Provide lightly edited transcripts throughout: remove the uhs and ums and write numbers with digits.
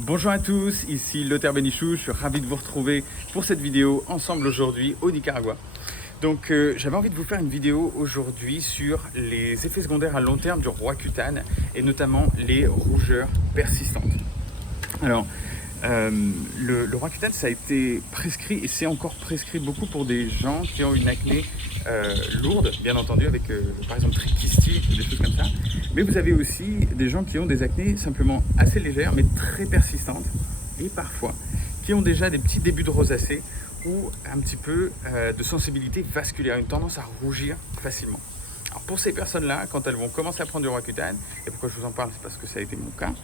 Bonjour à tous, ici Lothar Benichou, je suis ravi de vous retrouver pour cette vidéo ensemble aujourd'hui au Nicaragua. Donc j'avais envie de vous faire une vidéo aujourd'hui sur les effets secondaires à long terme du Roaccutane et notamment les rougeurs persistantes. Alors, le Roaccutane, ça a été prescrit et c'est encore prescrit beaucoup pour des gens qui ont une acné lourde, bien entendu, avec par exemple trichystique ou des choses comme ça. Mais vous avez aussi des gens qui ont des acnés simplement assez légères mais très persistantes et parfois qui ont déjà des petits débuts de rosacée ou un petit peu de sensibilité vasculaire, une tendance à rougir facilement. Alors pour ces personnes-là, quand elles vont commencer à prendre du Roaccutane, et pourquoi je vous en parle, c'est parce que ça a été mon cas,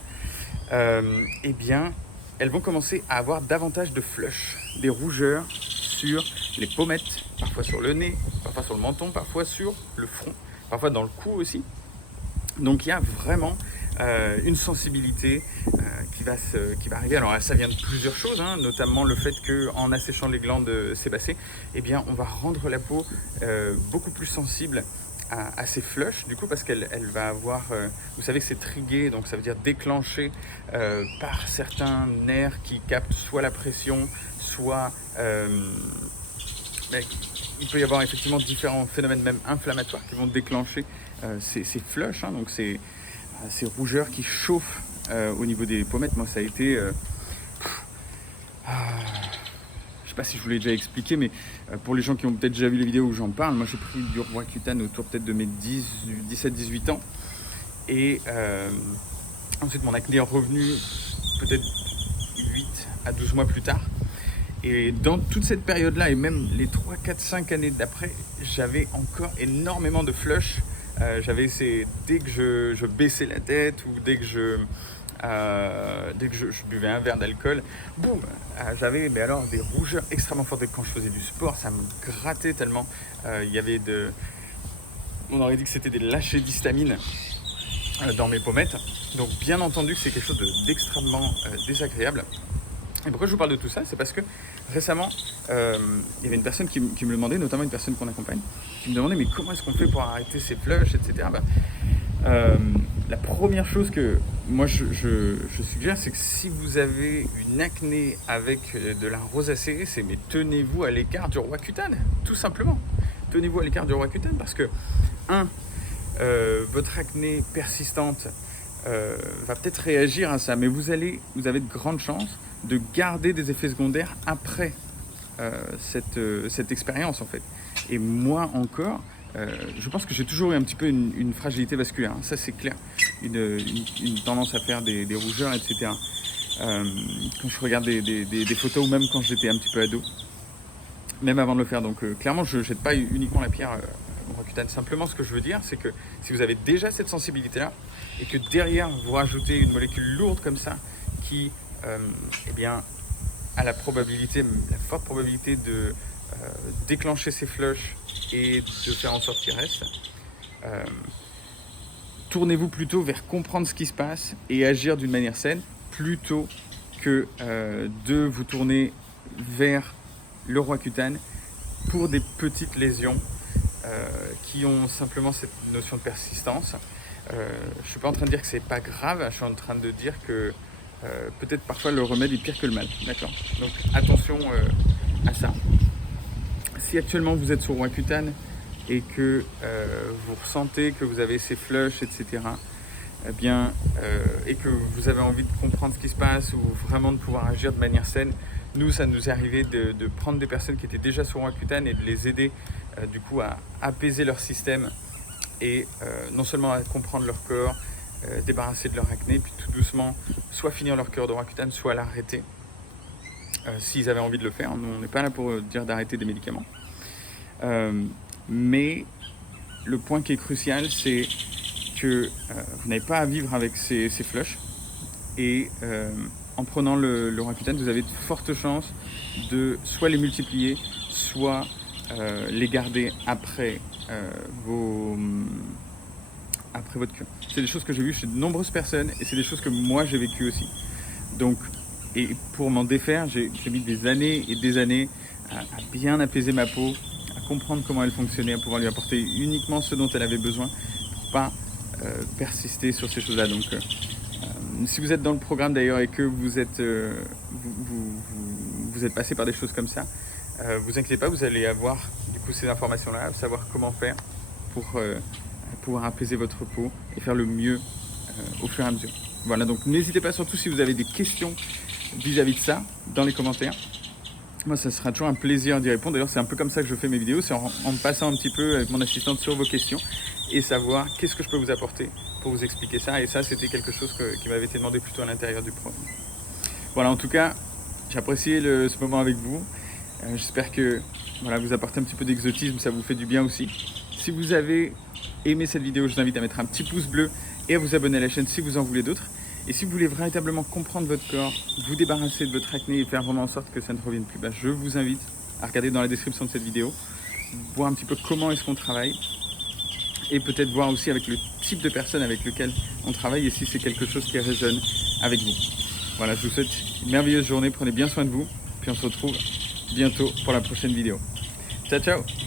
eh bien, elles vont commencer à avoir davantage de flush, des rougeurs sur les pommettes, parfois sur le nez, parfois sur le menton, parfois sur le front, parfois dans le cou aussi. Donc il y a vraiment une sensibilité qui va arriver. Alors ça vient de plusieurs choses, hein, notamment le fait qu'en asséchant les glandes sébacées, eh bien, on va rendre la peau beaucoup plus sensible à ces flushs, du coup, parce qu'elle va avoir, vous savez que c'est trigué, donc ça veut dire déclenché par certains nerfs qui captent soit la pression, soit il peut y avoir effectivement différents phénomènes même inflammatoires qui vont déclencher ces flushs, hein, donc ces rougeurs qui chauffent au niveau des pommettes. Moi ça a été je sais pas si je vous l'ai déjà expliqué, mais pour les gens qui ont peut-être déjà vu les vidéos où j'en parle, moi j'ai pris du Roaccutane autour peut-être de mes 17-18 ans. Et ensuite mon acné est revenu peut-être 8 à 12 mois plus tard. Et dans toute cette période-là, et même les 3, 4, 5 années d'après, j'avais encore énormément de flush. Dès que je baissais la tête ou dès que je buvais un verre d'alcool, boum, j'avais des rougeurs extrêmement fortes. Et quand je faisais du sport, ça me grattait tellement. On aurait dit que c'était des lâchers d'histamine dans mes pommettes. Donc bien entendu que c'est quelque chose d'extrêmement désagréable. Et pourquoi je vous parle de tout ça? C'est parce que récemment, il y avait une personne qui me le demandait, notamment une personne qu'on accompagne, qui me demandait mais comment est-ce qu'on fait pour arrêter ces flushs, etc. La première chose que moi je suggère, c'est que si vous avez une acné avec de la rosacée, c'est mais tenez-vous à l'écart du Roaccutane, tout simplement. Tenez-vous à l'écart du Roaccutane parce que, votre acné persistante va peut-être réagir à ça, mais vous avez de grandes chances de garder des effets secondaires après cette expérience en fait. Et moi encore, je pense que j'ai toujours eu un petit peu une fragilité vasculaire, hein, ça c'est clair, une tendance à faire des rougeurs, etc. Quand je regarde des photos ou même quand j'étais un petit peu ado, même avant de le faire. Donc clairement je ne jette pas uniquement la pierre au Roaccutane. Simplement ce que je veux dire, c'est que si vous avez déjà cette sensibilité là et que derrière vous rajoutez une molécule lourde comme ça qui eh bien, a la forte probabilité de déclencher ces flushs et de faire en sorte qu'ils restent, tournez-vous plutôt vers comprendre ce qui se passe et agir d'une manière saine plutôt que de vous tourner vers le Roaccutane pour des petites lésions qui ont simplement cette notion de persistance. Je ne suis pas en train de dire que c'est pas grave, je suis en train de dire que peut-être parfois le remède est pire que le mal. D'accord. Donc attention à ça. Si actuellement vous êtes sur Roaccutane et que vous ressentez que vous avez ces flushs, etc., eh bien, et que vous avez envie de comprendre ce qui se passe ou vraiment de pouvoir agir de manière saine, nous, ça nous est arrivé de prendre des personnes qui étaient déjà sur Roaccutane et de les aider du coup à apaiser leur système et non seulement à comprendre leur corps, débarrasser de leur acné, puis tout doucement soit finir leur cure de Roaccutane, soit l'arrêter s'ils avaient envie de le faire. Nous, on n'est pas là pour dire d'arrêter des médicaments. Mais le point qui est crucial, c'est que vous n'avez pas à vivre avec ces flushs et en prenant le Roaccutane, vous avez de fortes chances de soit les multiplier, soit les garder après votre cure. C'est des choses que j'ai vues chez de nombreuses personnes et c'est des choses que moi j'ai vécues aussi. Donc, et pour m'en défaire, j'ai mis des années et des années à bien apaiser ma peau, à comprendre comment elle fonctionnait, à pouvoir lui apporter uniquement ce dont elle avait besoin pour pas persister sur ces choses-là. Donc Si vous êtes dans le programme d'ailleurs et que vous êtes passé par des choses comme ça, vous inquiétez pas, vous allez avoir du coup ces informations-là, savoir comment faire pour pouvoir apaiser votre peau et faire le mieux au fur et à mesure. Voilà, donc n'hésitez pas, surtout si vous avez des questions vis-à-vis de ça, dans les commentaires. Moi, ça sera toujours un plaisir d'y répondre. D'ailleurs, c'est un peu comme ça que je fais mes vidéos, c'est en passant un petit peu avec mon assistante sur vos questions et savoir qu'est-ce que je peux vous apporter pour vous expliquer ça. Et ça, c'était quelque chose qui m'avait été demandé plutôt à l'intérieur du programme. Voilà, en tout cas, j'ai apprécié ce moment avec vous. J'espère que voilà, vous apportez un petit peu d'exotisme, ça vous fait du bien aussi. Si vous avez aimé cette vidéo, je vous invite à mettre un petit pouce bleu et à vous abonner à la chaîne si vous en voulez d'autres. Et si vous voulez véritablement comprendre votre corps, vous débarrasser de votre acné et faire vraiment en sorte que ça ne revienne plus, je vous invite à regarder dans la description de cette vidéo, voir un petit peu comment est-ce qu'on travaille et peut-être voir aussi avec le type de personne avec lequel on travaille et si c'est quelque chose qui résonne avec vous. Voilà, je vous souhaite une merveilleuse journée, prenez bien soin de vous, puis on se retrouve bientôt pour la prochaine vidéo. Ciao, ciao!